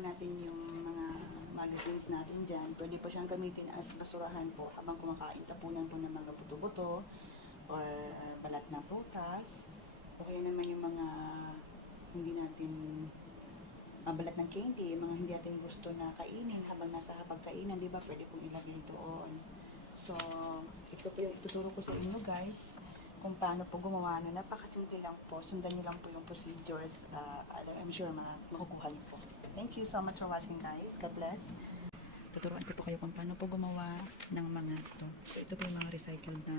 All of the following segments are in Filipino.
pa natin yung mga magazines natin dyan. Pwede pa siyang gamitin as basurahan po habang kumakain, tapunan po ng mga buto-buto or balat ng prutas. O kaya naman yung mga hindi natin balat ng candy, yung mga hindi natin gusto na kainin habang nasa hapagkainan, di ba? Pwede pong ilagay doon. So, ito po yung ituturo ko sa inyo guys kung paano po gumawa. Napakasimple lang po. Sundan nyo lang po yung procedures. I'm sure makukuha nyo po. Thank you so much for watching guys. God bless. Tuturuan ko po kayo kung paano po gumawa ng mga ito. So, ito po yung mga recycled na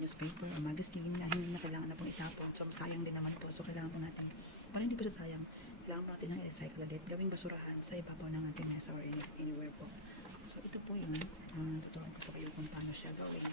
newspaper o magazine na hindi na kailangan na pong itapon. So, sayang din naman po. So, kailangan po natin, para hindi po siya sayang, kailangan po natin yung i-recycle ulit, gawing basurahan sa ibabaw ng ating mesa or anywhere po. So, ito po yun. Tuturuan ko po kayo kung paano siya gawin.